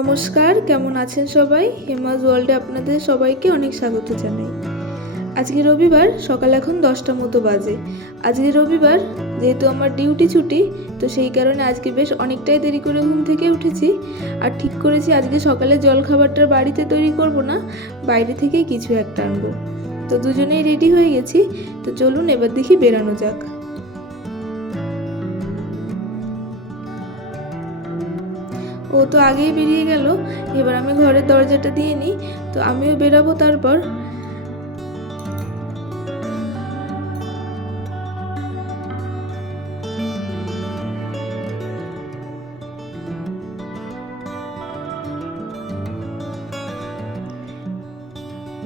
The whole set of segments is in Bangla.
নমস্কার, কেমন আছেন সবাই? হেমাজ ওয়ার্ল্ডে আপনাদের সবাইকে অনেক স্বাগত জানাই। আজকে রবিবার, সকাল এখন দশটা মতো বাজে। আজকে রবিবার, যেহেতু আমার ডিউটি ছুটি, তো সেই কারণে আজকে বেশ অনেকটাই দেরি করে ঘুম থেকে উঠেছি। আর ঠিক করেছি, আজকে সকালে জল খাবারটা বাড়িতে তৈরি করব না, বাইরে থেকেই কিছু একটা আনব। তো দুজনেই রেডি হয়ে গেছি, তো চলুন এবার দেখি বেরানো যাক। ও তো আগেই বেরিয়ে গেল। এবার আমি ঘরের দরজাটা দিয়ে নিই, তো আমিও বেরাবো তারপর।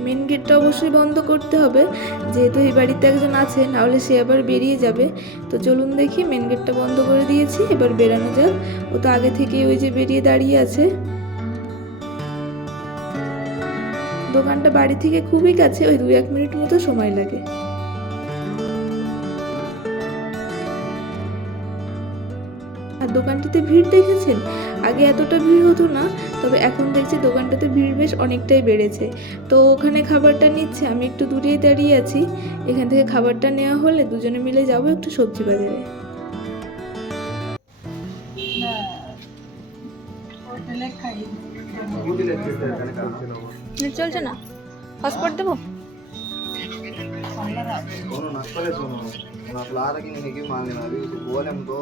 মেন গেটটা অবশ্যই বন্ধ করতে হবে। যেহেতু এই বাড়িতে একজন আছে, নাহলে সে আবার বেরিয়ে যাবে। তো চলুন দেখি মেন গেটটা বন্ধ করে দিয়েছি, এবার বেরানো যাক। ও তো আগে থেকে ওই যে বেরিয়ে দাঁড়িয়ে আছে। দোকানটা বাড়ি থেকে খুবই কাছে, ওই দু এক মিনিট মতো সময় লাগে। আর দোকানটিতে ভিড় দেখেছেন? আগে এতটা ভিড় হতো না তবে এখন দেখছি দোকানটাতে ভিড় বেশ অনেকটাই বেড়েছে। তো ওখানে খাবারটা নিচ্ছে আমি একটু দূরেই দাঁড়িয়ে আছি। এখান থেকে খাবারটা নেওয়া হলে দুজনে মিলে যাব একটু সবজি বাজারে। চলছে না। হটস্পট দেবো? ఫ్లారకి నీకు మాలిన అవి గోలెంతో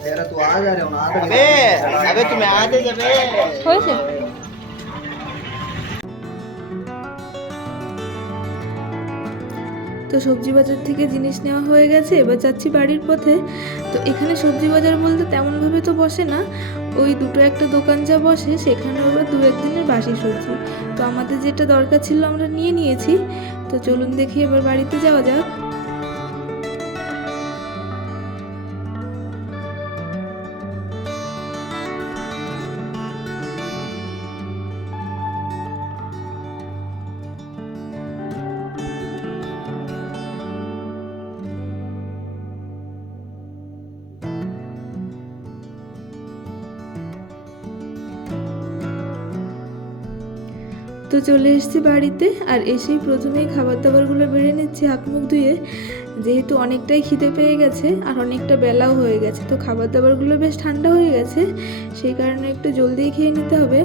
तेरा तू आ जा रहे हो ना अबे अबे तुम आते जबे हो से তো সবজি বাজার থেকে জিনিস নেওয়া হয়ে গেছে, এবার যাচ্ছি বাড়ির পথে। তো এখানে সবজি বাজার বলতে তেমনভাবে তো বসে না, ওই দুটো একটা দোকান যা বসে সেখানে আবার দু একদিনের বাসি সবজি। তো আমাদের যেটা দরকার ছিল আমরা নিয়ে নিয়েছি। তো চলুন দেখি এবার বাড়িতে যাওয়া যাক। তো চলে এসেছি বাড়িতে আর এসেই প্রথমেই খাবার দাবারগুলো বেড়ে নিচ্ছি হাত মুখ ধুয়ে। যেহেতু অনেকটাই খিদে পেয়ে গেছে আর অনেকটা বেলাও হয়ে গেছে, তো খাবার দাবারগুলো বেশ ঠান্ডা হয়ে গেছে, সেই কারণে একটু জলদিই খেয়ে নিতে হবে।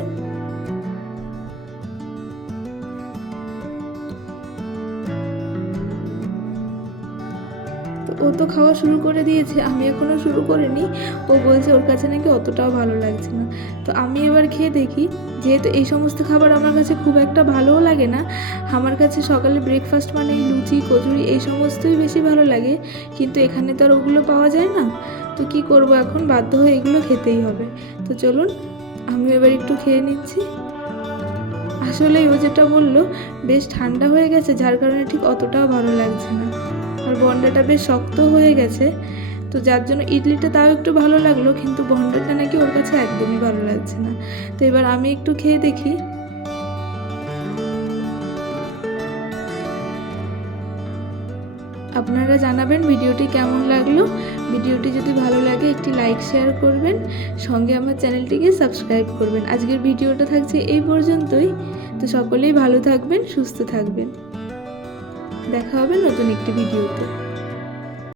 ও তো খাওয়া শুরু করে দিয়েছে, আমি এখনও শুরু করিনি। ও বলছে ওর কাছে নাকি অতটাও ভালো লাগছে না। তো আমি এবার খেয়ে দেখি, যেহেতু এই সমস্ত খাবার আমার কাছে খুব একটা ভালোও লাগে না, আমার কাছে সকালে ব্রেকফাস্ট মানে লুচি, কচুরি এই সমস্তই বেশি ভালো লাগে, কিন্তু এখানে তো আর ওগুলো পাওয়া যায় না। তো কি করব এখন? বাধ্য হয়ে এগুলো খেতেই হবে। তো চলুন আমি এবার একটু খেয়ে নিচ্ছি। আসলে ও যেটা বলল, বেশ ঠান্ডা হয়ে গেছে, যার কারণে ঠিক অতটাও ভালো লাগছে না। আর বন্ডাটা বেশ শক্ত হয়ে গেছে। তো যার জন্য ইডলিটা তাও একটু ভালো লাগল, কিন্তু বন্ডাটা নাকি ওর কাছে একদমই ভালো লাগছে না। তো এবার আমি একটু খেয়ে দেখি। আপনারা জানাবেন ভিডিওটি কেমন লাগল। ভিডিওটি যদি ভালো লাগে, একটি লাইক, শেয়ার করবেন। সঙ্গে আমার চ্যানেলটিকে সাবস্ক্রাইব করবেন। আজকের ভিডিওটা থাকছে এই পর্যন্তই। তো সকলেই ভালো থাকবেন, সুস্থ থাকবেন। দেখা হবে নতুন একটি ভিডিওতে।